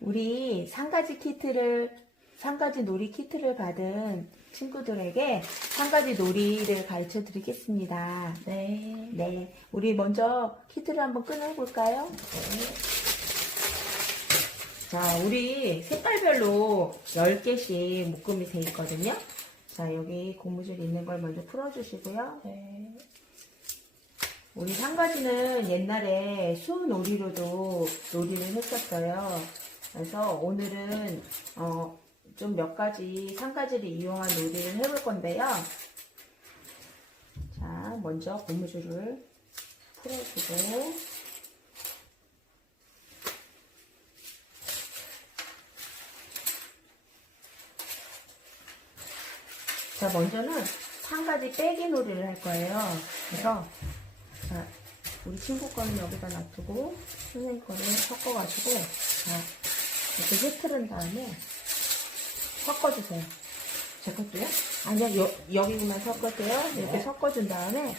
우리 상가지 놀이 키트를 받은 친구들에게 상가지 놀이를 가르쳐 드리겠습니다. 네. 네. 우리 먼저 키트를 한번 끊어볼까요? 자, 우리 색깔별로 10개씩 묶음이 돼 있거든요. 자, 여기 고무줄 있는 걸 먼저 풀어주시고요. 네. 우리 상가지는 옛날에 수놀이로도 놀이를 했었어요. 그래서 오늘은 좀 몇 가지 상가지를 이용한 놀이를 해볼 건데요. 자, 먼저 고무줄을 풀어주고 자, 먼저는 상가지 빼기 놀이를 할 거예요. 그래서 자, 우리 친구 거는 여기다 놔두고 선생님 거를 섞어가지고 자, 이렇게 흐트른 다음에 섞어주세요. 제 것도요? 아니요, 여기만 섞을게요. 이렇게 네. 섞어준 다음에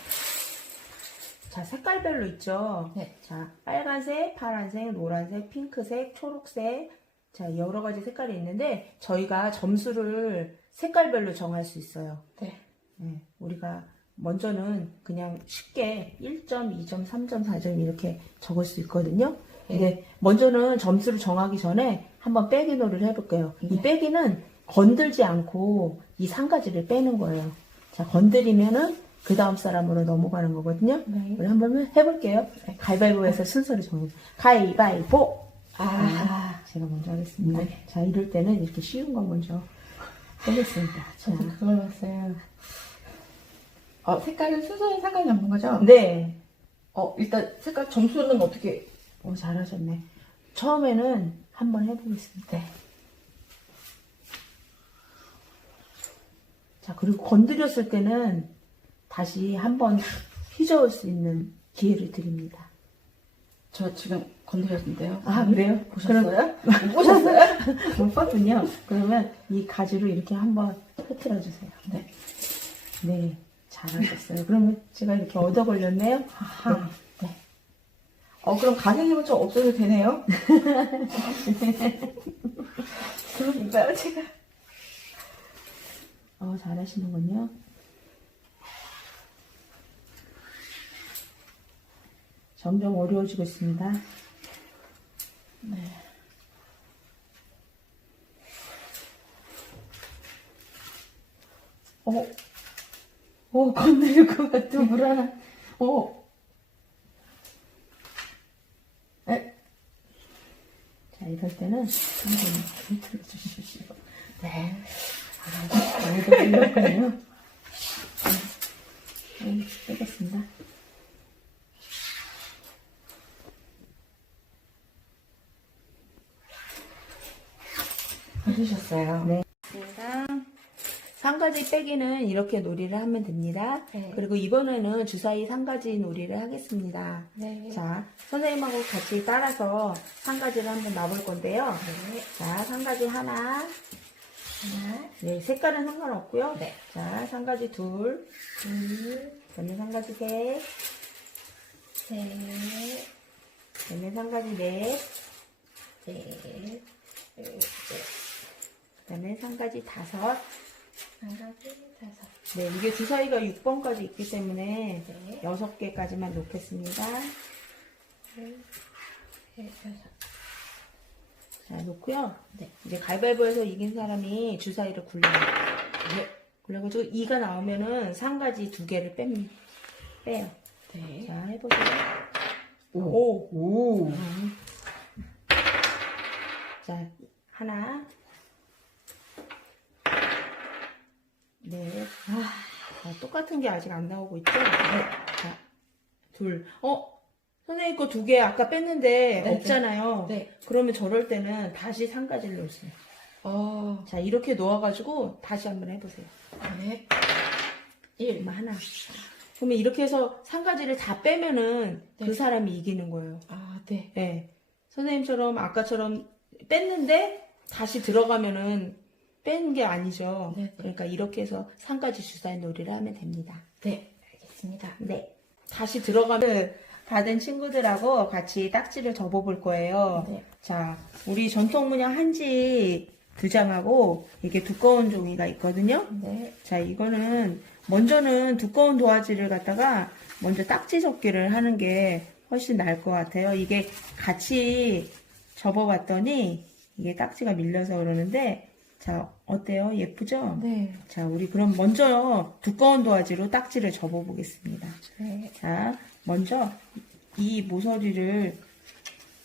자, 색깔별로 있죠. 네. 자, 빨간색, 파란색, 노란색, 핑크색, 초록색 자, 여러 가지 색깔이 있는데 저희가 점수를 색깔별로 정할 수 있어요. 네. 네, 우리가 먼저는 그냥 쉽게 1점, 2점, 3점, 4점 이렇게 적을 수 있거든요. 근데 먼저는 점수를 정하기 전에 한번 빼기 놀이를 해볼게요. 이 네. 빼기는 건들지 않고 이 상가지를 빼는 거예요. 자, 건드리면은 그 다음 사람으로 넘어가는 거거든요. 네. 우리 한번 해볼게요. 가위바위보에서 순서를 정해요. 가위바위보! 제가 먼저 하겠습니다. 네. 자, 이럴 때는 이렇게 쉬운 거 먼저 하겠습니다. 자, 저도 그걸 봤어요. 색깔은 순서에 상관이 없는 거죠? 네. 일단 색깔 점수는 어떻게? 잘하셨네. 처음에는 한번 해보겠습니다. 네. 자, 그리고 건드렸을 때는 다시 한번 휘저을 수 있는 기회를 드립니다. 저 지금 건드렸는데요. 아, 그래요? 보셨어요? 못 보셨어요? 못 봤군요. 그러면 이 가지로 이렇게 한번 흐트러 주세요. 네. 네, 잘하셨어요. 그러면 제가 이렇게 얻어 걸렸네요. 아하. 네. 그럼 가생님은 좀 없어도 되네요? 그러니까요, 제가. 잘하시는군요. 점점 어려워지고 있습니다. 네. 건드릴 것 같아, 물 하나. 자, 이럴 때는 한번 흐트러 주십시오. 네. 많이 더 올렸군요. 빼겠습니다. 해주셨어요. 네. 상가지 빼기는 이렇게 놀이를 하면 됩니다. 네. 그리고 이번에는 주사위 상가지 놀이를 하겠습니다. 네. 자, 선생님하고 같이 따라서 상가지를 한번 놔볼 건데요. 네. 자, 상가지 하나. 네, 색깔은 상관없고요. 네. 자, 상가지 둘. 그다음에 상가지 셋. 그다음에 상가지 넷. 그다음에 상가지 다섯. 네, 이게 주사위가 6번까지 있기 때문에 네. 6개까지만 놓겠습니다. 자, 놓고요. 네. 이제 가위바위보에서 이긴 사람이 주사위를 굴려요. 네. 굴려가지고 2가 나오면은 상가지 2개를 빼요. 네. 자, 해보세요. 오. 자, 하나. 네. 자, 똑같은 게 아직 안 나오고 있죠? 네. 자, 둘. 선생님 거 2개 아까 뺐는데 네, 없잖아요. 네. 그러면 저럴 때는 다시 상가지를 놓으세요. 자, 이렇게 놓아가지고 다시 한번 해보세요. 네. 그러면 하나. 그러면 이렇게 해서 상가지를 다 빼면은 네. 그 사람이 이기는 거예요. 네. 네. 선생님처럼 아까처럼 뺐는데 다시 들어가면은 뺀 게 아니죠. 네. 그러니까 이렇게 해서 상가지 주사위 놀이를 하면 됩니다. 네. 알겠습니다. 네. 다시 들어가면 받은 친구들하고 같이 딱지를 접어볼 거예요. 네. 자, 우리 전통 문양 한지 2장하고 이게 두꺼운 종이가 있거든요. 네. 자, 이거는 먼저는 두꺼운 도화지를 갖다가 먼저 딱지 접기를 하는 게 훨씬 나을 것 같아요. 이게 같이 접어봤더니 이게 딱지가 밀려서 그러는데, 자, 어때요? 예쁘죠? 네. 자, 우리 그럼 먼저 두꺼운 도화지로 딱지를 접어보겠습니다. 네. 자, 먼저 이 모서리를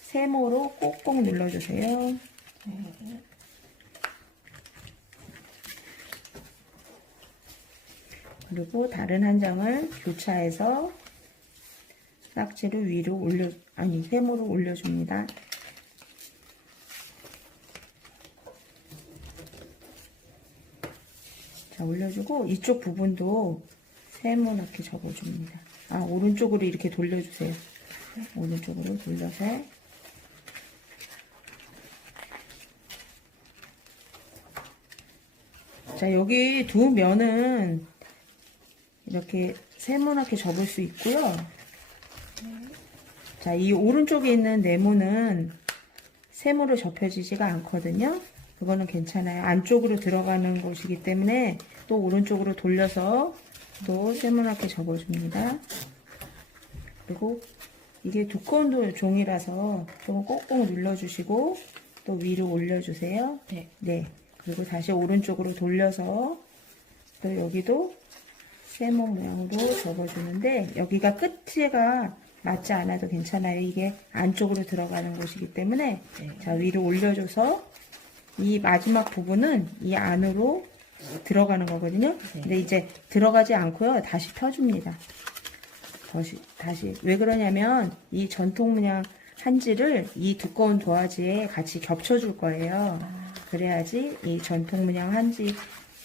세모로 꼭꼭 눌러주세요. 네. 그리고 다른 한 장을 교차해서 딱지를 위로 세모로 올려줍니다. 자, 올려주고 이쪽 부분도 세모나게 접어줍니다. 아, 오른쪽으로 이렇게 돌려주세요. 오른쪽으로 돌려서. 자, 여기 두 면은 이렇게 세모나게 접을 수 있고요. 자, 이 오른쪽에 있는 네모는 세모로 접혀지지가 않거든요. 그거는 괜찮아요. 안쪽으로 들어가는 곳이기 때문에 또 오른쪽으로 돌려서 또 세모나게 접어줍니다. 그리고 이게 두꺼운 종이라서 좀 꼭꼭 눌러주시고 또 위로 올려주세요. 네. 네. 그리고 다시 오른쪽으로 돌려서 또 여기도 세모 모양으로 접어주는데 여기가 끝에가 맞지 않아도 괜찮아요. 이게 안쪽으로 들어가는 곳이기 때문에 네. 자, 위로 올려줘서 이 마지막 부분은 이 안으로 들어가는 거거든요. 네. 근데 이제 들어가지 않고요. 다시 펴줍니다. 다시. 왜 그러냐면 이 전통 문양 한지를 이 두꺼운 도화지에 같이 겹쳐줄 거예요. 그래야지 이 전통 문양 한지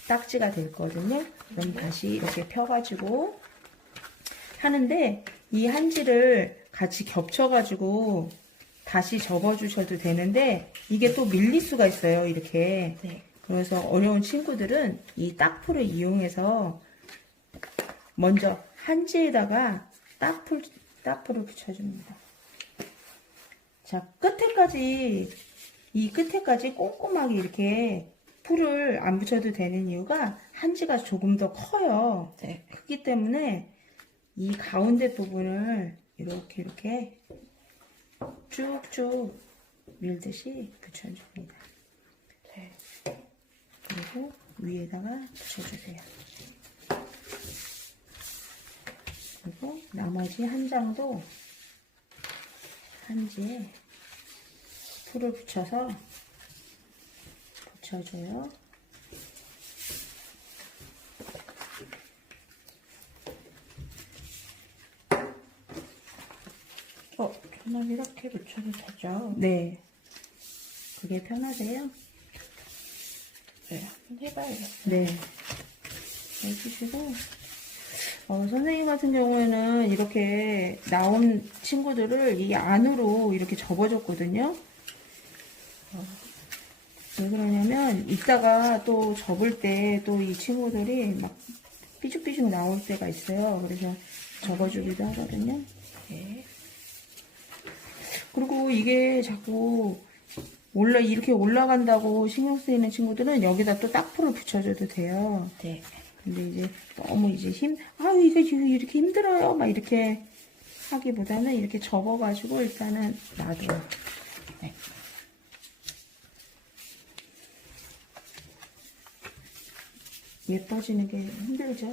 딱지가 될 거거든요. 그럼 다시 이렇게 펴가지고 하는데 이 한지를 같이 겹쳐가지고 다시 접어주셔도 되는데 이게 또 밀릴 수가 있어요. 이렇게. 네. 그래서 어려운 친구들은 이 딱풀을 이용해서 먼저 한지에다가 딱풀을 붙여줍니다. 자, 이 끝에까지 꼼꼼하게 이렇게 풀을 안 붙여도 되는 이유가 한지가 조금 더 커요. 네. 크기 때문에 이 가운데 부분을 이렇게 쭉쭉 밀듯이 붙여줍니다. 네. 그리고 위에다가 붙여주세요. 그리고 나머지 한 장도 한지에 풀을 붙여서 붙여줘요. 저는 이렇게 붙여도 되죠? 네. 그게 편하세요? 네. 한번 해봐야겠어요. 네. 해주시고, 선생님 같은 경우에는 이렇게 나온 친구들을 이 안으로 이렇게 접어줬거든요. 왜 그러냐면, 이따가 또 접을 때 또 이 친구들이 막 삐죽삐죽 나올 때가 있어요. 그래서 접어주기도 하거든요. 네. 그리고 이게 자꾸 이렇게 올라간다고 신경 쓰이는 친구들은 여기다 또 딱풀을 붙여줘도 돼요. 네. 근데 이제 너무 이제 이게 이렇게 힘들어요. 막 이렇게 하기보다는 이렇게 접어가지고 일단은 놔둬요. 네. 예뻐지는 게 힘들죠?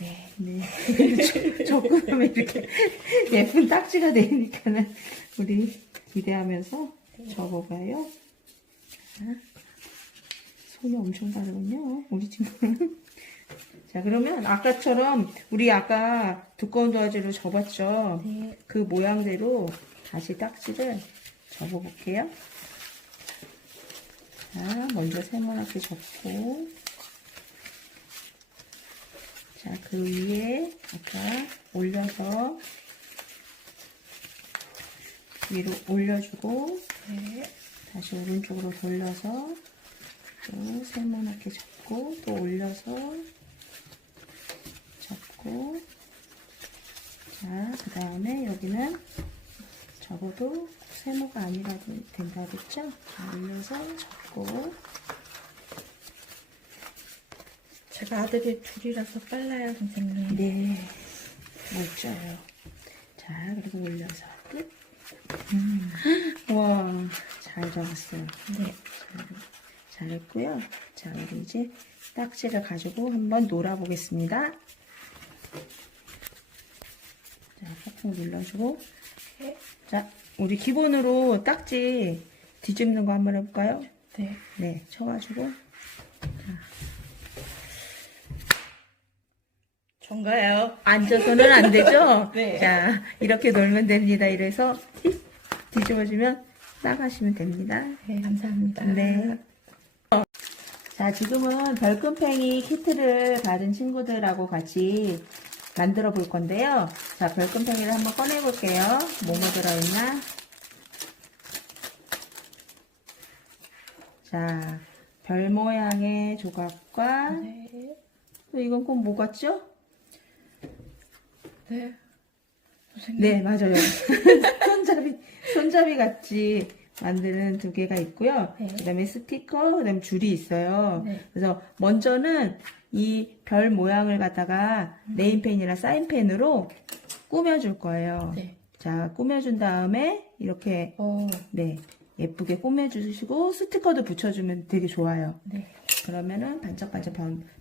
네. 네. 접근하면 이렇게 예쁜 딱지가 되니까는 우리 기대하면서 접어봐요. 자, 손이 엄청 빠르군요. 우리 친구는. 자, 그러면 아까처럼 우리 아까 두꺼운 도화지로 접었죠? 네. 그 모양대로 다시 딱지를 접어볼게요. 자, 먼저 세모나게 접고, 자, 그 위에 아까 올려서 위로 올려주고, 네. 다시 오른쪽으로 돌려서 또 세모나게 접고, 또 올려서 접고, 자, 그 다음에 여기는 접어도 세모가 아니라도 된다 그랬죠? 자, 올려서 접고. 제가 아들이 둘이라서 빨라요, 선생님. 네, 멋져요. 자, 그리고 올려서 끝. 와, 잘 잡았어요. 네. 잘했고요. 자, 우리 이제 딱지를 가지고 한번 놀아보겠습니다. 자, 꾹꾹 눌러주고. 네. 자, 우리 기본으로 딱지 뒤집는 거 한번 해볼까요? 네. 네, 쳐가지고. 좋은가요? 앉아서는 안 되죠? 네. 자, 이렇게 놀면 됩니다. 이래서 뒤집어주면 나가시면 됩니다. 네, 감사합니다. 네. 자, 지금은 별금팽이 키트를 받은 친구들하고 같이 만들어 볼 건데요. 자, 별금팽이를 한번 꺼내 볼게요. 뭐뭐 들어있나? 자, 별 모양의 조각과, 네. 또 이건 꼭 뭐 같죠? 네. 선생님. 네, 맞아요. 손잡이 같이 만드는 두 개가 있고요. 네. 그 다음에 스티커, 그 다음에 줄이 있어요. 네. 그래서 먼저는 이 별 모양을 갖다가 네임펜이나 사인펜으로 꾸며줄 거예요. 네. 자, 꾸며준 다음에 이렇게, 네, 예쁘게 꾸며주시고 스티커도 붙여주면 되게 좋아요. 네. 그러면은 반짝반짝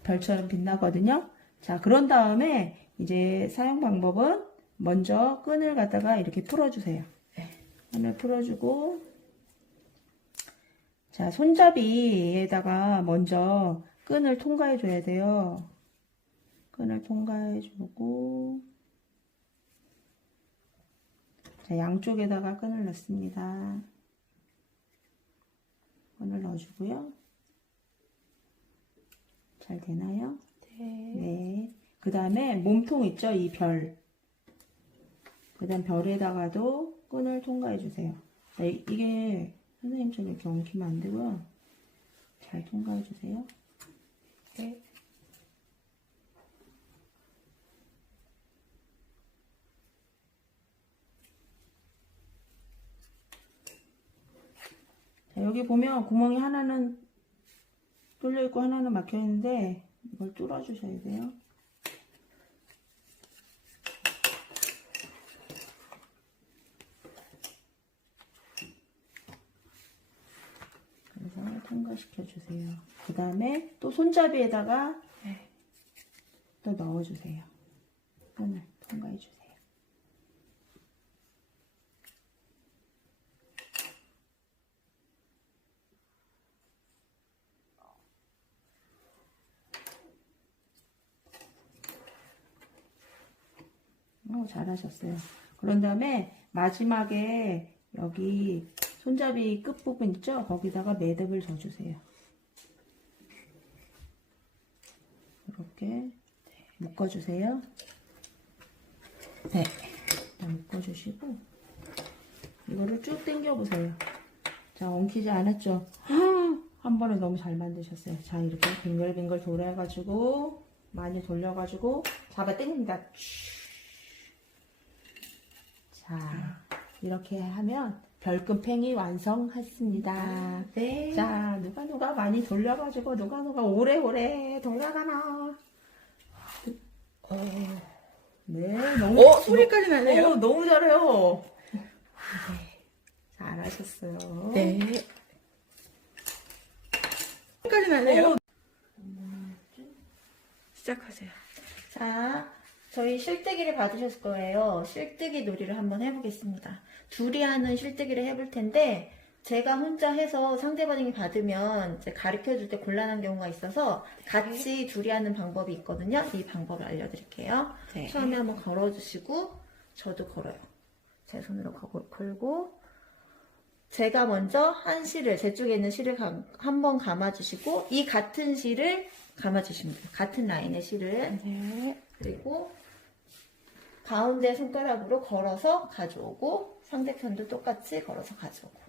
별처럼 빛나거든요. 자, 그런 다음에 이제 사용 방법은 먼저 끈을 갖다가 이렇게 풀어주세요. 네. 끈을 풀어주고, 자, 손잡이에다가 먼저 끈을 통과해줘야 돼요. 끈을 통과해주고, 자, 양쪽에다가 끈을 넣습니다. 끈을 넣어주고요. 잘 되나요? 네. 네. 그 다음에 몸통 있죠? 이 별. 그 다음 별에다가도 끈을 통과해주세요. 네, 이게 선생님처럼 이렇게 엉키면 안 되고요. 잘 통과해주세요. 네. 자, 여기 보면 구멍이 하나는 뚫려있고 하나는 막혀있는데 이걸 뚫어주셔야 돼요. 그래서 통과시켜주세요. 그 다음에 또 손잡이에다가 네. 또 넣어주세요. 끈을 통과해주세요. 잘하셨어요. 그런 다음에 마지막에 여기 손잡이 끝부분 있죠? 거기다가 매듭을 줘주세요. 이렇게 묶어주세요. 네, 묶어주시고 이거를 쭉 당겨보세요. 자, 엉키지 않았죠? 한 번에 너무 잘 만드셨어요. 자, 이렇게 빙글빙글 돌아가지고 많이 돌려가지고 잡아 당깁니다. 자, 이렇게 하면 별금팽이 완성했습니다. 네. 자, 누가 많이 돌려가지고 누가 오래오래 돌아가나. 네, 너무. 소리까지 나네요. 너무 잘해요. 네, 잘하셨어요. 네. 소리까지 나네요. 시작하세요. 자, 저희 실뜨기를 받으셨을 거예요. 실뜨기 놀이를 한번 해보겠습니다. 둘이 하는 실뜨기를 해볼 텐데 제가 혼자 해서 상대방이 받으면 이제 가르쳐줄 때 곤란한 경우가 있어서 같이 둘이 하는 방법이 있거든요. 이 방법을 알려드릴게요. 네. 처음에 한번 걸어주시고 저도 걸어요. 제 손으로 걸고 제가 먼저 한 실을 제 쪽에 있는 실을 한번 감아주시고 이 같은 실을 감아주시면 돼요. 같은 라인의 실을. 네. 그리고 가운데 손가락으로 걸어서 가져오고 상대편도 똑같이 걸어서 가져오고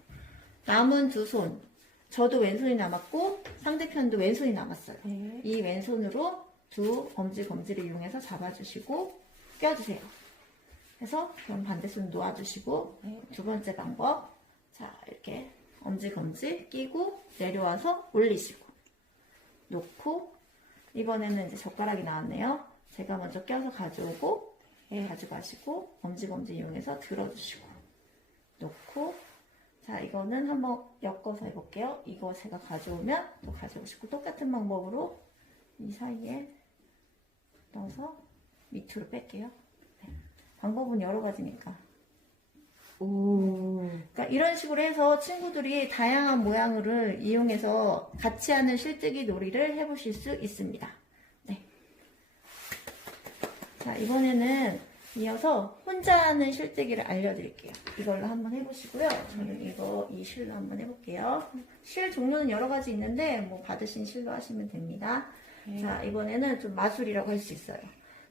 남은 두 손 저도 왼손이 남았고 상대편도 왼손이 남았어요. 네. 이 왼손으로 두 검지를 이용해서 잡아주시고 껴주세요. 해서 그럼 반대손 놓아주시고 네. 두 번째 방법 엄지검지 끼고 내려와서 올리시고 놓고 이번에는 이제 젓가락이 나왔네요. 제가 먼저 껴서 가져오고 가져가시고 엄지검지 이용해서 들어주시고 놓고 자 이거는 한번 엮어서 해볼게요. 이거 제가 가져오면 또 가져오시고 똑같은 방법으로 이 사이에 넣어서 밑으로 뺄게요. 네. 방법은 여러 가지니까. 그러니까 이런 식으로 해서 친구들이 다양한 모양을 이용해서 같이 하는 실뜨기 놀이를 해보실 수 있습니다. 네. 자, 이번에는 이어서 혼자 하는 실뜨기를 알려드릴게요. 이걸로 한번 해보시고요. 저는 이 실로 한번 해볼게요. 실 종류는 여러 가지 있는데, 뭐 받으신 실로 하시면 됩니다. 자, 이번에는 좀 마술이라고 할 수 있어요.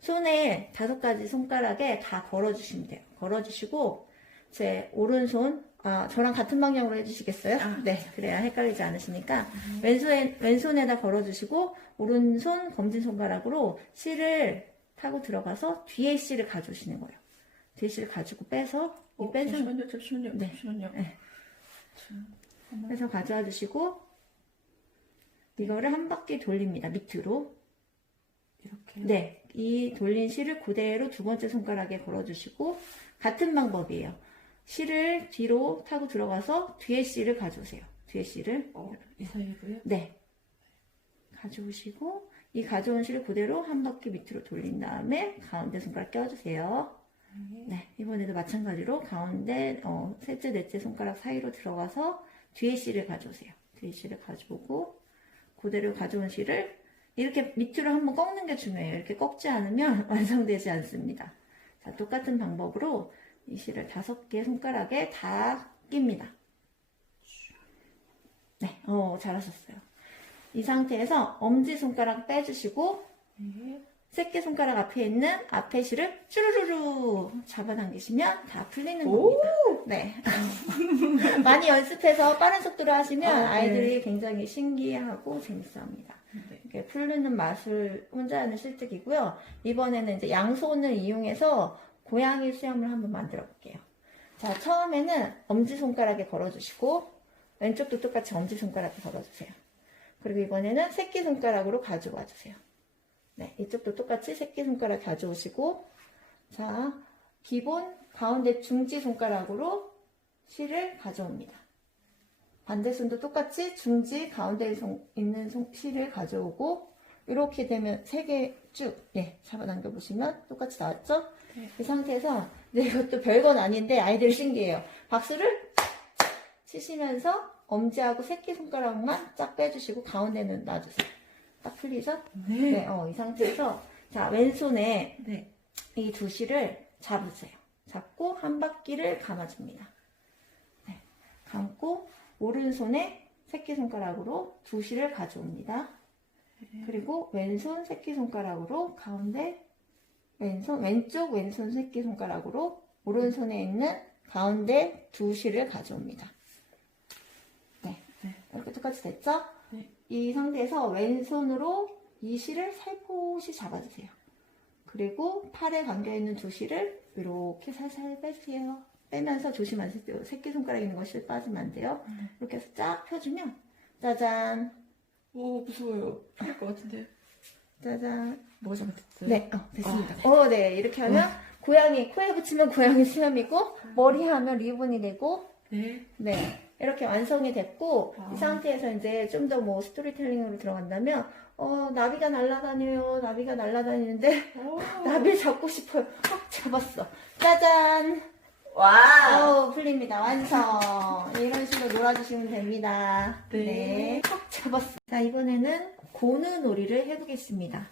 손에 5가지 손가락에 다 걸어주시면 돼요. 걸어주시고, 제 오른손, 저랑 같은 방향으로 해주시겠어요? 네, 그래야 헷갈리지 않으시니까. 왼손에다 걸어주시고, 오른손 검지손가락으로 실을 타고 들어가서 뒤에 실을 가져오시는 거예요. 뒤에 실을 가지고 빼서, 잠시만요. 네. 빼서 가져와 주시고, 이거를 한 바퀴 돌립니다. 밑으로. 이렇게. 네, 이 돌린 실을 그대로 2번째 손가락에 걸어주시고, 같은 방법이에요. 실을 뒤로 타고 들어가서 뒤에 실을 가져오세요. 뒤에 실을. 이 사이고요? 네. 가져오시고, 이 가져온 실을 그대로 한 바퀴 밑으로 돌린 다음에 가운데 손가락 껴주세요. 네. 이번에도 마찬가지로 가운데, 셋째, 넷째 손가락 사이로 들어가서 뒤에 실을 가져오세요. 뒤에 실을 가져오고, 그대로 가져온 실을 이렇게 밑으로 한번 꺾는 게 중요해요. 이렇게 꺾지 않으면 완성되지 않습니다. 자, 똑같은 방법으로 이 실을 5개 손가락에 다 낍니다. 네, 잘하셨어요. 이 상태에서 엄지손가락 빼주시고, 새끼손가락 앞에 있는 앞에 실을 쭈루루루 잡아당기시면 다 풀리는 겁니다. 네. 많이 연습해서 빠른 속도로 하시면 아이들이 굉장히 신기해하고 재밌어 합니다. 이렇게 풀리는 마술 혼자 하는 실뜨기고요. 이번에는 이제 양손을 이용해서 고양이 수염을 한번 만들어 볼게요. 자, 처음에는 엄지손가락에 걸어주시고, 왼쪽도 똑같이 엄지손가락에 걸어주세요. 그리고 이번에는 새끼손가락으로 가져와 주세요. 네, 이쪽도 똑같이 새끼손가락 가져오시고, 자, 기본 가운데 중지손가락으로 실을 가져옵니다. 반대손도 똑같이 중지 가운데에 있는 실을 가져오고, 이렇게 되면 3개 쭉, 잡아당겨 보시면 똑같이 나왔죠? 네. 이 상태에서, 이것도 별건 아닌데 아이들 신기해요. 박수를 치시면서 엄지하고 새끼손가락만 쫙 빼주시고, 가운데는 놔주세요. 딱 풀리죠? 네. 이 상태에서, 자, 왼손에 이 2 실을 잡으세요. 잡고 한 바퀴를 감아줍니다. 네. 감고, 오른손에 새끼손가락으로 2 실을 가져옵니다. 그리고 왼손 새끼손가락으로 가운데 왼쪽 왼손 새끼손가락으로 오른손에 있는 가운데 2 실을 가져옵니다. 네. 이렇게 똑같이 됐죠? 네. 이 상태에서 왼손으로 이 실을 살포시 잡아주세요. 그리고 팔에 감겨있는 2 실을 이렇게 살살 빼주세요. 빼면서 조심하세요. 새끼손가락에 있는 거 실 빠지면 안 돼요. 이렇게 해서 쫙 펴주면 짜잔. 오, 무서워요. 풀릴 것 같은데. 짜잔. 뭐가 잘못됐어요? 네, 됐습니다. 네. 이렇게 하면 고양이, 코에 붙이면 고양이 수염이고, 머리 하면 리본이 되고, 네. 이렇게 완성이 됐고, 이 상태에서 이제 좀 더 뭐 스토리텔링으로 들어간다면, 나비가 날아다녀요. 나비가 날아다니는데, 나비를 잡고 싶어요. 잡았어. 짜잔. 와! 풀립니다. 완성. 이런 식으로 놀아주시면 됩니다. 네. 턱 잡았어. 자, 이번에는 고누 놀이를 해보겠습니다.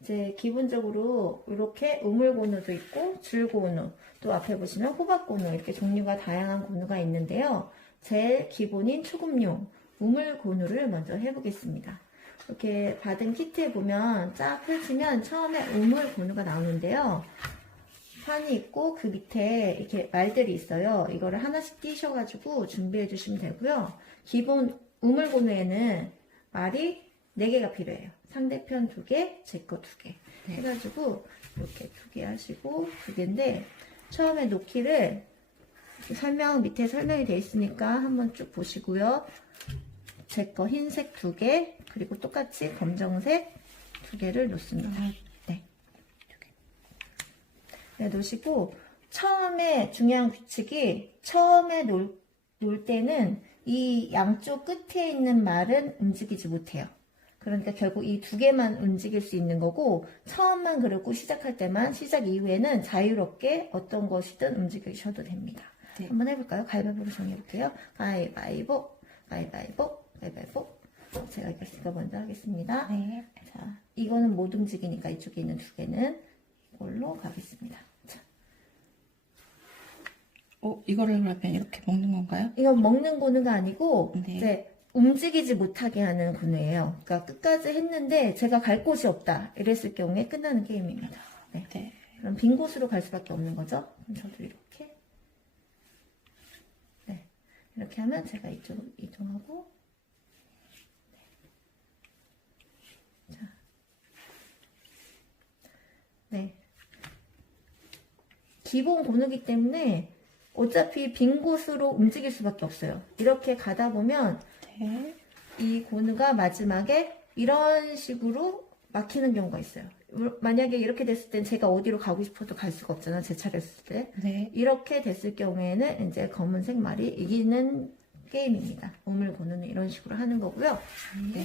이제 기본적으로 이렇게 우물고누도 있고, 줄고누, 또 앞에 보시면 호박고누, 이렇게 종류가 다양한 고누가 있는데요. 제일 기본인 초급용 우물고누를 먼저 해보겠습니다. 이렇게 받은 키트에 보면 쫙 펼치면 처음에 우물고누가 나오는데요. 판이 있고 그 밑에 이렇게 말들이 있어요. 이거를 하나씩 띄셔가지고 준비해 주시면 되고요. 기본 우물고누에는 말이 4개가 필요해요. 상대편 2개, 제 거 2개 해가지고 이렇게 2개 하시고 2개인데 처음에 놓기를 설명 밑에 설명이 되어 있으니까 한번 쭉 보시고요. 제 거 흰색 2개, 그리고 똑같이 검정색 2개를 놓습니다. 네. 네, 놓으시고, 처음에 중요한 규칙이, 처음에 놓을 때는 이 양쪽 끝에 있는 말은 움직이지 못해요. 그러니까 결국 이 2개만 움직일 수 있는 거고, 처음만 그러고 시작할 때만, 시작 이후에는 자유롭게 어떤 것이든 움직이셔도 됩니다. 네. 한번 해볼까요? 가위바위보로 정해볼게요. 가위바위보, 가위바위보, 가위바위보. 제가 이거 먼저 하겠습니다. 네. 자, 이거는 못 움직이니까 이쪽에 있는 2개는 이걸로 가겠습니다. 자, 이거를 그러면 이렇게 먹는 건가요? 이건 먹는 고누가 아니고, 네. 이제 움직이지 못하게 하는 고누예요. 그러니까 끝까지 했는데 제가 갈 곳이 없다. 이랬을 경우에 끝나는 게임입니다. 네. 네. 그럼 빈 곳으로 갈 수밖에 없는 거죠. 그럼 저도 이렇게. 네. 이렇게 하면 제가 이쪽으로 이동하고, 네. 자. 네. 기본 고누기 때문에 어차피 빈 곳으로 움직일 수밖에 없어요. 이렇게 가다 보면 네. 이 고누가 마지막에 이런 식으로 막히는 경우가 있어요. 만약에 이렇게 됐을 땐 제가 어디로 가고 싶어도 갈 수가 없잖아. 제 차례였을 때. 네. 이렇게 됐을 경우에는 이제 검은색 말이 이기는 게임입니다. 우물 고누는 이런 식으로 하는 거고요. 네.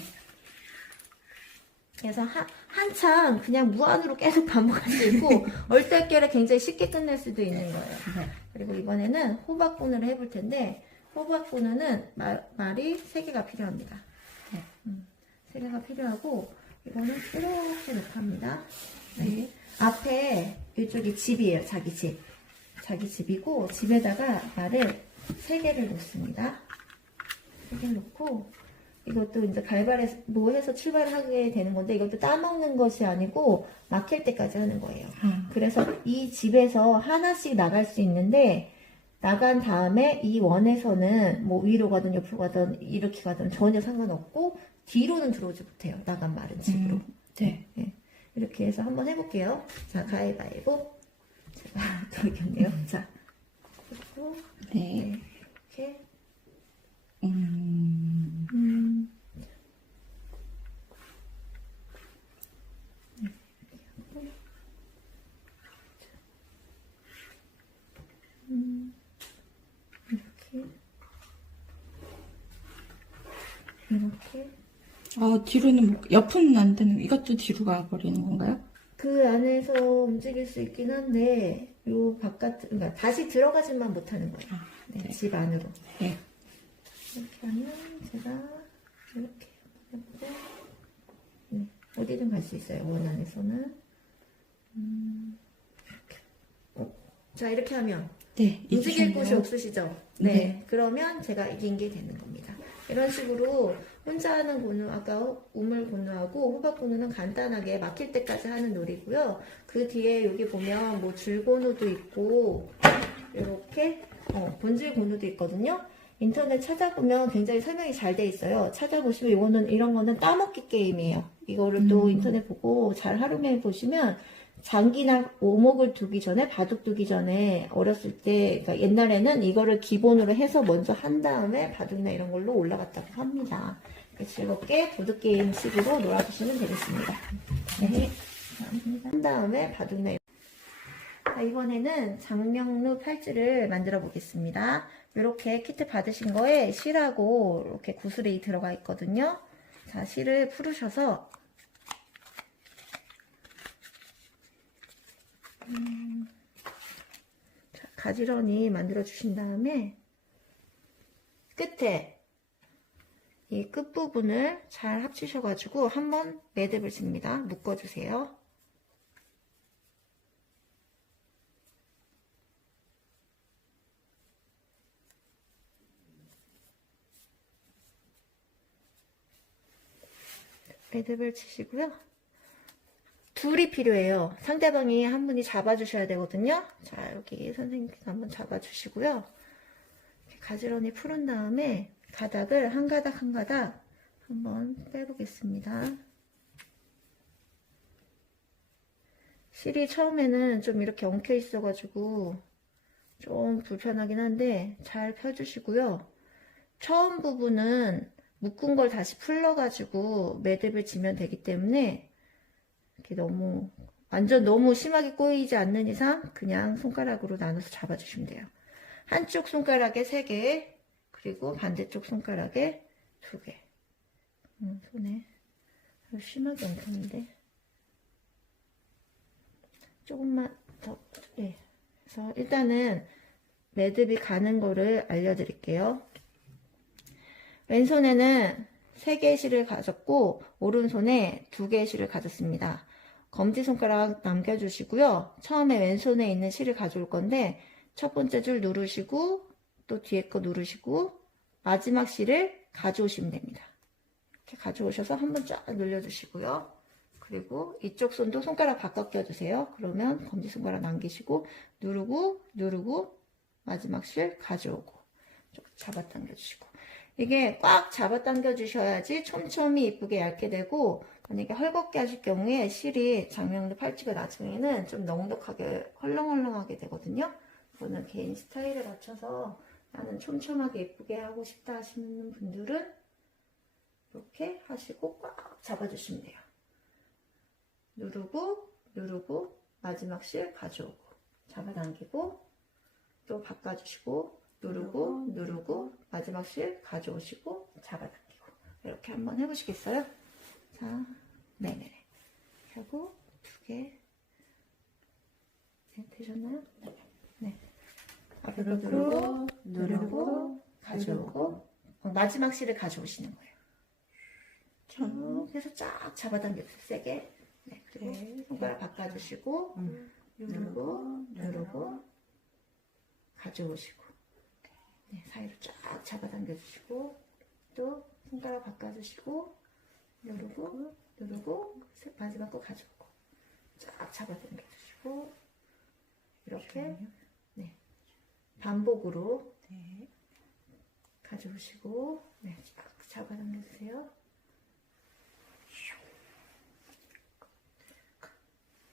그래서 한참 그냥 무한으로 계속 반복할 수 있고 얼떨결에 굉장히 쉽게 끝낼 수도 있는 거예요. 네. 그리고 이번에는 호박고누를 해볼 텐데 호박고누는 말이 3개가 필요합니다. 네. 3개가 필요하고 이거는 이렇게 놓고 합니다. 네. 앞에 이쪽이 집이에요. 자기 집. 자기 집이고 집에다가 말을 3개를 놓습니다. 3개를 놓고 이것도 이제 갈발해서 뭐 해서 출발을 하게 되는 건데 이것도 따먹는 것이 아니고 막힐 때까지 하는 거예요. 그래서 이 집에서 하나씩 나갈 수 있는데 나간 다음에 이 원에서는 뭐 위로 가든 옆으로 가든 이렇게 가든 전혀 상관없고 뒤로는 들어오지 못해요. 나간 말은 집으로. 네. 네. 이렇게 해서 한번 해볼게요. 자, 가위바위보. 제가 저기였네요. 자, 그리고 네. 이렇게. 이렇게 뒤로는 옆은 안 되는, 이것도 뒤로 가버리는 건가요? 그 안에서 움직일 수 있긴 한데 요 그러니까 다시 들어가지만 못하는 거예요. 네, 네. 집 안으로. 네. 이렇게 하면 제가 이렇게 해보고 네, 어디든 갈 수 있어요. 원 안에서는. 이렇게. 자, 이렇게 하면 네. 움직일 곳이 이기셨나요? 없으시죠? 네. 네. 그러면 제가 이긴 게 되는 겁니다. 이런 식으로 혼자 하는 고누, 아까 우물 고누하고 호박 고누는 간단하게 막힐 때까지 하는 놀이고요. 그 뒤에 여기 보면 뭐 줄 고누도 있고 이렇게 본질 고누도 있거든요. 인터넷 찾아보면 굉장히 설명이 잘 돼 있어요. 찾아보시면 이런 거는 따먹기 게임이에요. 이거를 또 인터넷 보고 잘 활용해 보시면 장기나 오목을 두기 전에 바둑 두기 전에 어렸을 때 그러니까 옛날에는 이거를 기본으로 해서 먼저 한 다음에 바둑이나 이런 걸로 올라갔다고 합니다. 즐겁게 보드게임 식으로 놀아주시면 되겠습니다. 네. 감사합니다. 한 다음에 바둑이나 자, 이번에는 장명루 팔찌를 만들어 보겠습니다. 이렇게 키트 받으신 거에 실하고 이렇게 구슬이 들어가 있거든요. 자, 실을 풀으셔서 자, 가지런히 만들어 주신 다음에 끝에 이 끝부분을 잘 합치셔가지고 한번 매듭을 칩니다. 묶어주세요. 매듭을 치시고요. 둘이 필요해요. 상대방이 한 분이 잡아주셔야 되거든요. 자, 여기 선생님께서 한번 잡아주시고요. 이렇게 가지런히 풀은 다음에 가닥을 한 가닥 한 가닥 한번 빼보겠습니다. 실이 처음에는 좀 이렇게 엉켜 있어가지고 좀 불편하긴 한데 잘 펴주시고요. 처음 부분은 묶은 걸 다시 풀러가지고 매듭을 지면 되기 때문에 이렇게 완전 너무 심하게 꼬이지 않는 이상 그냥 손가락으로 나눠서 잡아주시면 돼요. 한쪽 손가락에 3개, 그리고 반대쪽 손가락에 2개. 손에 심하게 엉켰는데 조금만 더. 네. 그래서 일단은 매듭이 가는 거를 알려드릴게요. 왼손에는 3개의 실을 가졌고 오른손에 2개의 실을 가졌습니다. 검지손가락 남겨주시고요. 처음에 왼손에 있는 실을 가져올 건데 첫 번째 줄 누르시고 또 뒤에 거 누르시고 마지막 실을 가져오시면 됩니다. 이렇게 가져오셔서 한번 쫙 눌러주시고요. 그리고 이쪽 손도 손가락 바꿔 껴주세요. 그러면 검지손가락 남기시고 누르고 마지막 실 가져오고 잡아당겨주시고, 이게 꽉 잡아당겨 주셔야지 촘촘히 이쁘게 얇게 되고, 만약에 헐겁게 하실 경우에 실이 장명도 팔찌가 나중에는 좀 넉넉하게 헐렁헐렁하게 되거든요. 그거는 개인 스타일에 맞춰서 나는 촘촘하게 예쁘게 하고 싶다 하시는 분들은 이렇게 하시고 꽉 잡아주시면 돼요. 누르고 마지막 실 가져오고 잡아당기고 또 바꿔주시고 누르고 마지막 실 가져오시고 잡아당기고, 이렇게 한번 해보시겠어요? 자, 네네네 하고 2개. 네, 되셨나요? 네. 앞으로 누르고 가져오고 마지막 실을 가져오시는 거예요. 쭉 해서 쫙 잡아당겨주세요. 세게. 네, 그리고 손가락 바꿔주시고 누르고 가져오시고, 네, 사이로 쫙 잡아당겨주시고 또 손가락 바꿔주시고 누르고 마지막 거 가져오고 쫙 잡아당겨주시고, 이렇게 네, 반복으로 가져오시고, 네, 쫙 잡아당겨주세요.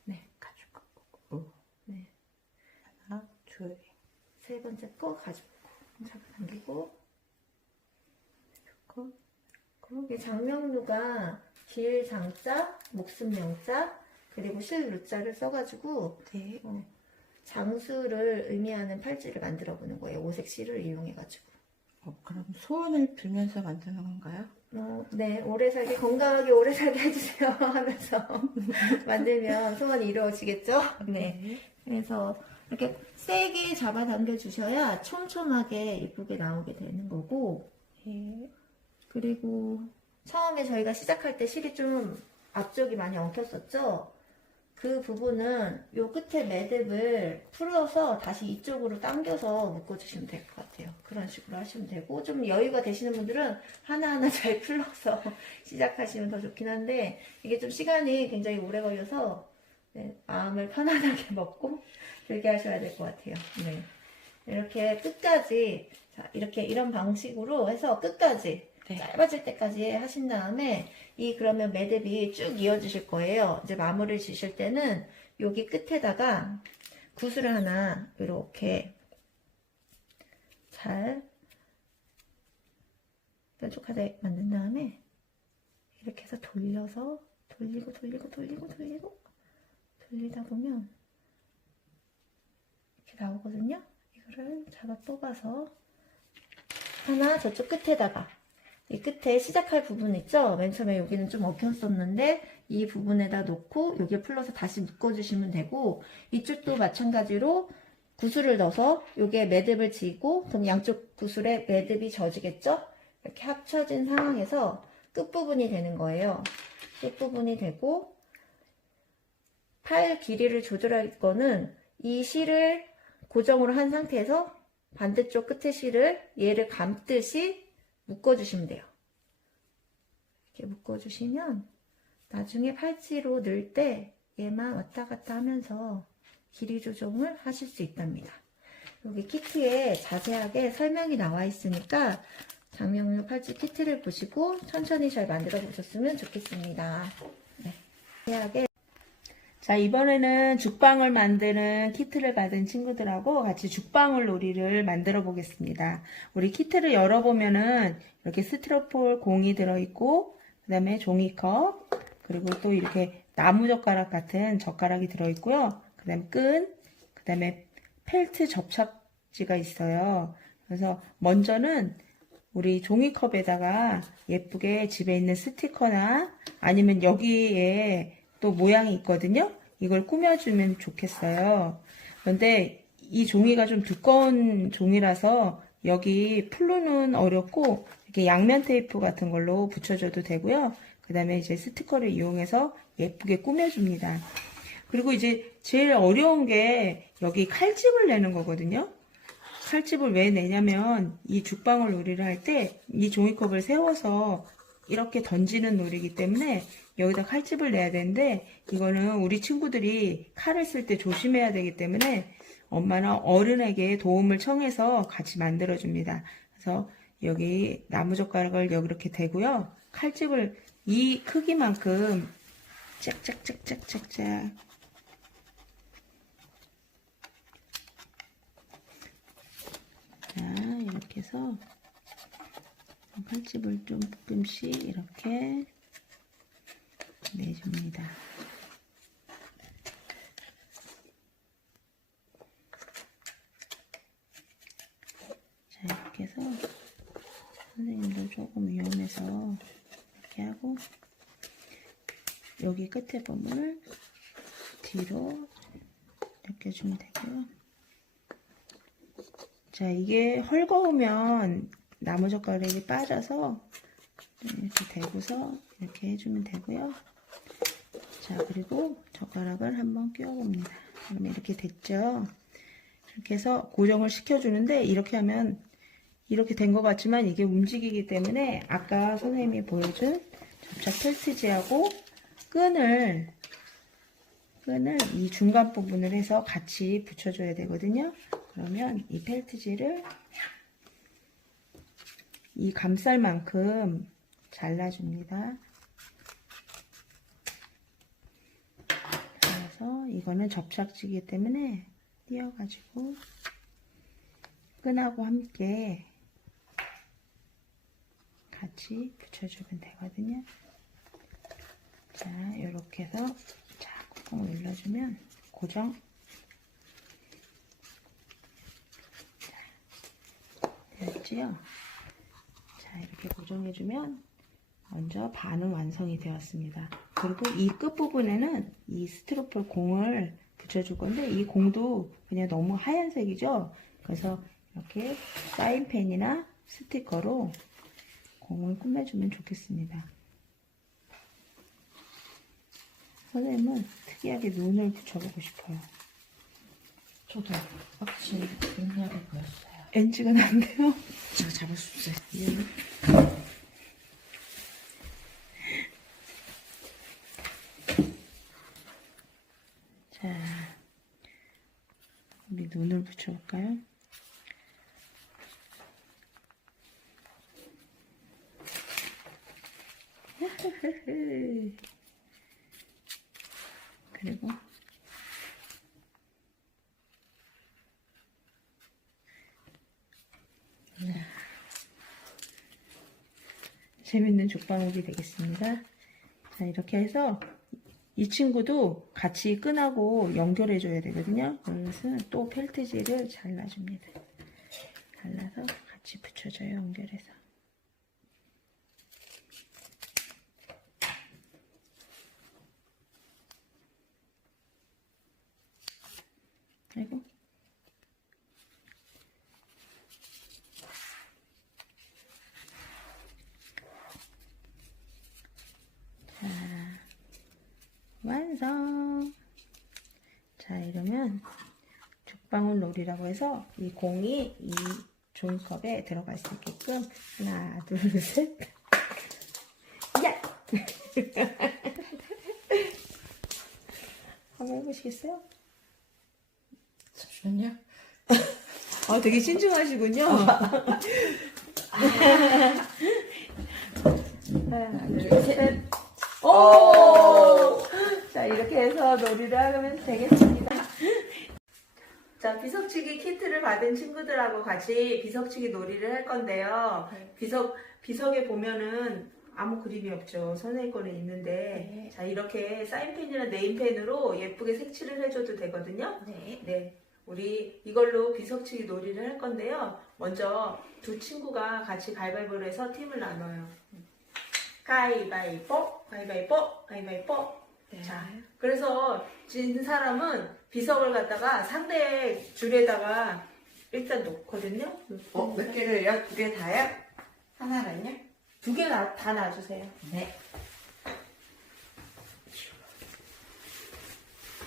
네, 가지고 네, 하나, 둘, 3번째 거 가져오고 잡아당기고. 이게 장명루가 길 장자, 목숨 명자, 그리고 실 루자를 써가지고 네. 장수를 의미하는 팔찌를 만들어 보는 거예요. 오색 실을 이용해가지고. 그럼 소원을 빌면서 만드는 건가요? 네, 건강하게 오래 살게 해주세요 하면서 만들면 소원이 이루어지겠죠? 네. 그래서 이렇게 세게 잡아당겨 주셔야 촘촘하게 예쁘게 나오게 되는 거고. 네. 그리고 처음에 저희가 시작할 때 실이 좀 앞쪽이 많이 엉켰었죠? 그 부분은 요 끝에 매듭을 풀어서 다시 이쪽으로 당겨서 묶어주시면 될 것 같아요. 그런 식으로 하시면 되고, 좀 여유가 되시는 분들은 하나하나 잘 풀러서 시작하시면 더 좋긴 한데, 이게 좀 시간이 굉장히 오래 걸려서 네, 마음을 편안하게 먹고 그렇게 하셔야 될 것 같아요. 네. 이렇게 끝까지, 자, 이런 방식으로 해서 끝까지 네. 짧아질 때까지 하신 다음에 그러면 매듭이 쭉 이어지실 거예요. 이제 마무리를 지실 때는 여기 끝에다가 구슬을 하나 이렇게 잘 뾰족하게 만든 다음에 이렇게 해서 돌려서 돌리다 보면 이렇게 나오거든요. 이거를 잡아 뽑아서 하나 저쪽 끝에다가, 이 끝에 시작할 부분 있죠? 맨 처음에 여기는 좀 엉켰었는데 이 부분에다 놓고 여기에 풀러서 다시 묶어주시면 되고, 이쪽도 마찬가지로 구슬을 넣어서 여기에 매듭을 지고, 그럼 양쪽 구슬에 매듭이 져지겠죠? 이렇게 합쳐진 상황에서 끝부분이 되는 거예요. 끝부분이 되고, 팔 길이를 조절할 거는 이 실을 고정으로 한 상태에서 반대쪽 끝에 실을 얘를 감듯이 묶어주시면 돼요. 이렇게 묶어주시면 나중에 팔찌로 넣을 때 얘만 왔다 갔다 하면서 길이 조정을 하실 수 있답니다. 여기 키트에 자세하게 설명이 나와 있으니까 장명루 팔찌 키트를 보시고 천천히 잘 만들어 보셨으면 좋겠습니다. 네. 자세하게 자, 이번에는 죽방울 만드는 키트를 받은 친구들하고 같이 죽방울 놀이를 만들어 보겠습니다. 우리 키트를 열어보면은 이렇게 스티로폴 공이 들어있고, 그 다음에 종이컵, 그리고 또 이렇게 나무젓가락 같은 젓가락이 들어있고요. 그 다음에 끈, 그 다음에 펠트 접착지가 있어요. 그래서 먼저는 우리 종이컵에다가 예쁘게 집에 있는 스티커나 아니면 여기에 또 모양이 있거든요. 이걸 꾸며주면 좋겠어요. 그런데 이 종이가 좀 두꺼운 종이라서 여기 풀로는 어렵고 이렇게 양면 테이프 같은 걸로 붙여줘도 되고요. 그 다음에 이제 스티커를 이용해서 예쁘게 꾸며줍니다. 그리고 이제 제일 어려운 게 여기 칼집을 내는 거거든요. 칼집을 왜 내냐면 이 죽방울 놀이를 할 때 이 종이컵을 세워서 이렇게 던지는 놀이기 때문에 여기다 칼집을 내야 되는데 이거는 우리 친구들이 칼을 쓸 때 조심해야 되기 때문에 엄마는 어른에게 도움을 청해서 같이 만들어 줍니다. 그래서 여기 나무젓가락을 여기 이렇게 대고요. 칼집을 이 크기만큼 짝짝짝짝짝짝 자, 이렇게 해서 칼집을 조금씩 이렇게 내줍니다. 자, 이렇게 해서 선생님도 조금 위험해서 이렇게 하고 여기 끝에 부분을 뒤로 이렇게 주면 되고요. 자, 이게 헐거우면 나무젓가락이 빠져서 이렇게 대고서 이렇게 해주면 되고요. 자, 그리고 젓가락을 한번 끼워봅니다. 그러면 이렇게 됐죠? 이렇게 해서 고정을 시켜주는데 이렇게 하면 이렇게 된 것 같지만 이게 움직이기 때문에 아까 선생님이 보여준 접착 펠트지하고 끈을 이 중간 부분을 해서 같이 붙여줘야 되거든요. 그러면 이 펠트지를 이 감쌀만큼 잘라줍니다. 그래서 이거는 접착지이기 때문에 띄어가지고 끈하고 함께 같이 붙여주면 되거든요. 자, 이렇게 해서 자, 꾹꾹 눌러주면 고정. 자, 됐지요? 자, 이렇게 고정해주면 먼저 반은 완성이 되었습니다. 그리고 이 끝부분에는 이 스티로폴 공을 붙여줄 건데 이 공도 그냥 너무 하얀색이죠? 그래서 이렇게 사인펜이나 스티커로 공을 꾸며주면 좋겠습니다. 선생님은 특이하게 눈을 붙여보고 싶어요. 저도 확실히 능력이 보였어요. NG가 난데요? 제가 잡을 수 있어요. 자, 우리 눈을 붙여볼까요? 그리고 재밌는 족방울이 되겠습니다. 자, 이렇게 해서 이 친구도 같이 끈하고 연결해 줘야 되거든요. 그래서 또 펠트지를 잘라줍니다. 잘라서 같이 붙여줘요, 연결해서. 그리고 자, 완성. 자, 이러면 죽방울 놀이라고 해서 이 공이 이 종이컵에 들어갈 수 있게끔 하나, 둘, 셋. 야! 한번 해보시겠어요? 잠시만요. 아, 되게 신중하시군요. 하나, 둘, 셋. 오! 자, 이렇게 해서 놀이를 받은 친구들하고 같이 비석치기 놀이를 할 건데요. 네. 비석에 보면은 아무 그림이 없죠. 선생님 거는 있는데. 네. 자, 이렇게 사인펜이나 네임펜으로 예쁘게 색칠을 해줘도 되거든요. 네. 네. 우리 이걸로 비석치기 놀이를 할 건데요. 먼저 두 친구가 같이 가위바위보를 해서 팀을 나눠요. 가위바위보, 가위바위보, 가위바위보. 네. 자, 그래서 진 사람은 비석을 갖다가 상대 줄에다가 일단 놓거든요. 몇 개를요? 2개 다요? 하나는요? 두 개 다 놔주세요. 네.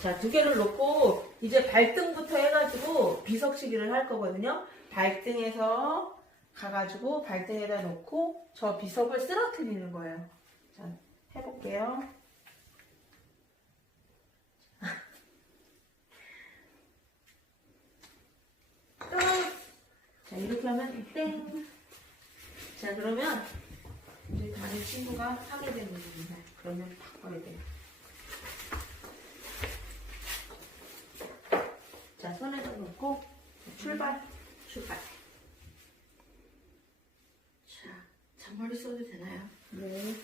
자, 두 개를 놓고 이제 발등부터 해가지고 비석치기를 할 거거든요. 발등에서 가가지고 발등에다 놓고 저 비석을 쓰러뜨리는 거예요. 자, 해볼게요. 자, 이렇게 하면 땡. 자, 그러면 이제 다른 친구가 하게 되는 겁니다. 그러면 바꿔야 돼요. 자, 손에다 놓고 출발. 자, 잔머리 써도 되나요? 네.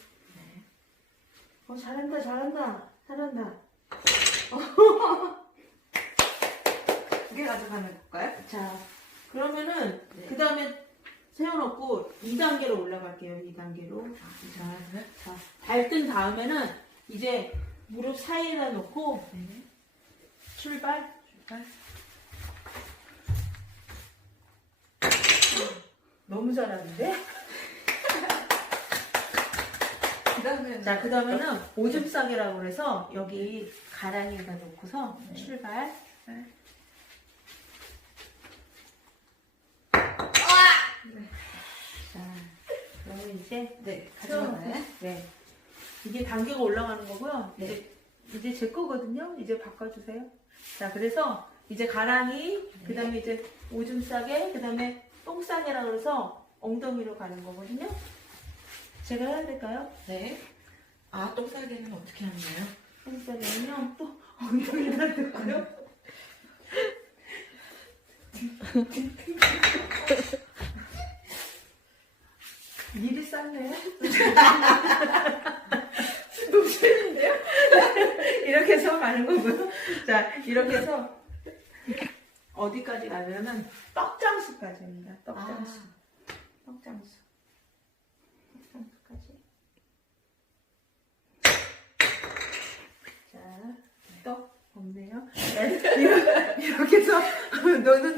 잘한다. 2개 가져가면 될까요? 자, 그러면은 네. 그 다음에 세워놓고 2단계로 올라갈게요. 2단계로. 자, 발등 다음에는 이제 무릎 사이에다 놓고 네. 출발. 너무 잘하는데? 그다음에 자, 그 다음에는 오줌 싸개라고 그래서 여기 가랑이에다 놓고서 네. 출발. 네. 자, 그러면 이제 네, 가져가나요? 네. 이게 단계가 올라가는 거고요. 네. 이제 제 거거든요. 이제 바꿔주세요. 자, 그래서 이제 가랑이, 그 다음에 이제 오줌 싸개, 그 다음에 똥 싸개라고 그래서 엉덩이로 가는 거거든요. 제가 해야 될까요? 네. 아, 똥싸개는 어떻게 하나요? 똥 싸개는요, 또 엉덩이를 넣고요. 미리 쌌네. 녹슬인데요? 이렇게 해서 가는 거고요. 자, 이렇게 해서 어디까지 가냐면 떡장수까지입니다. 떡장수. 떡장수까지. 자, 떡 없네요. 이렇게 해서 너는